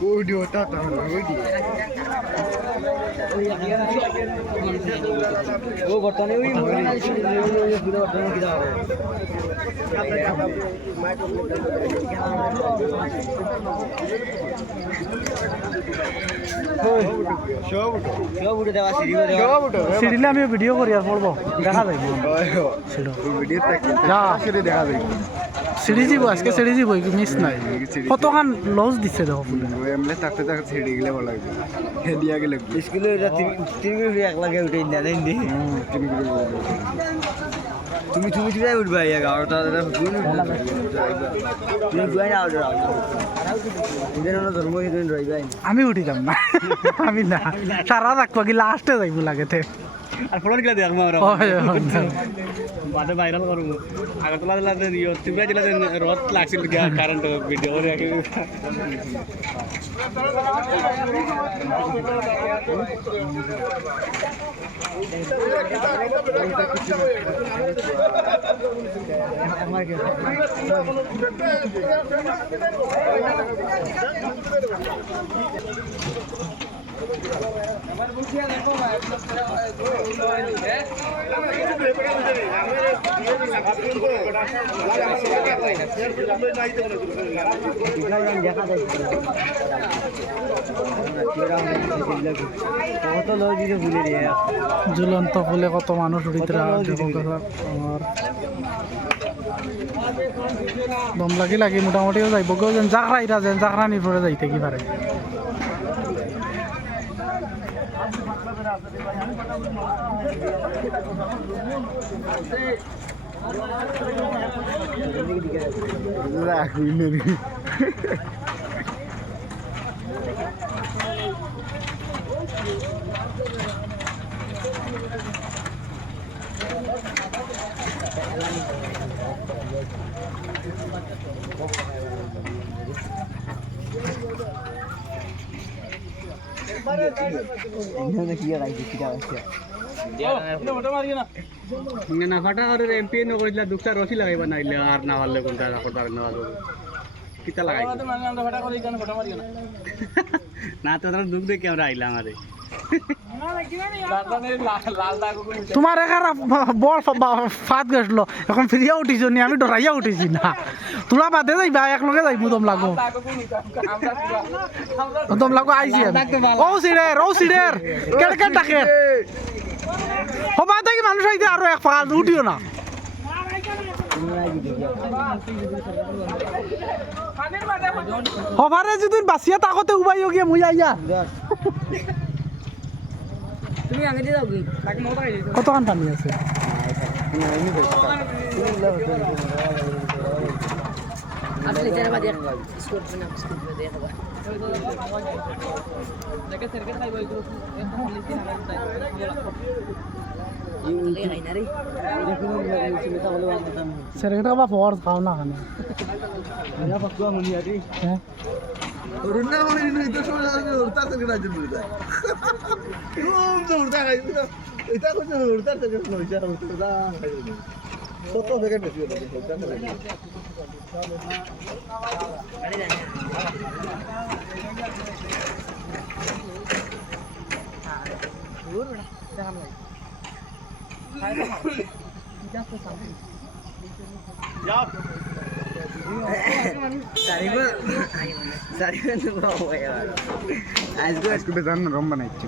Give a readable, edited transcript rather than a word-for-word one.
Audio tata audio. ও বর্তমানে ওই পুরো বর্তমানে কি দাও সিডিলে আমি ভিডিও করি আর পড়বো দেখা যাইব ভিডিও দেখা যাবে সিডি যাব আজকে সিডি যাব মিস নাই কতখান লস দিছে দেখো এমলে থাকতে থাকতে ছেড়ে গেলে ভালো লাগবে হেডিয়া গেলে স্কুলে এটা 3 মিনিট এক লাগে উঠে না দেন দি তুমি যাই উঠবা ইয়া গাওটা তুমি যাই না অর্ডার ইদের না ধর্ম হিদন রইবাই আমি উঠিলাম না আমি না সারা রাখবা কি লাস্টে যাইব লাগেতে আর ফোন গিলা দেখমু আমরা বাদে ভাইরাল করমু আগতলা দিলা দেন তিবরা দিলা দেন রড লাগছিল কারেন্ট ভিডিও করে রাখি ঝুলন্ত ফুলে কত মানুষ উড়িতরা দম লাগি মোটামুটিও যাইব গো যেন জাকরা ইরা যেন জাকরা নির্ভরে যাইতে কি পারে না ফাটা করে এমপি ন কইলা দুটা রসি লাগাইবা নাইলে আর না পারলে কোনটা রাখো তার না কিতা লাগাই না তো তার দুঃখ দেখে আমরা আইলাম আরে তোমার এখানে বড় ফাত গেছিল এখন ফিরিয়া উঠিছ নি আমি ডরাইয়া উঠিছি না তোরা বাদে যাইবা একলগে যাইবো দম লাগো আইছি ও সিডের কেড়ে ডাকে হবা দেখি মানুষ আইতে আরো এক ফাল উঠিও না হবারে যদি বাঁচিয়া তাকতে উবাইও গিয়ে মুই আইয়া তুমি আগে দিয়ে যাও কি কতখান পানি আছে আসলে যারা বাদে স্কোর না স্কোর দেখাবা দেখে সার্কিট খাইবো এগুলো সেটা বা ফর খাও না খানে হ্যাঁ রুন্না মানে ইতো সময় উড়তা থেকে রাজ্য বলে যায় খুব উড়তা খাই এটা কোন উড়তা থেকে নইছে উড়তা খাই কত সেকেন্ড বেশি হলো আজকে বেজান রম বানাইছি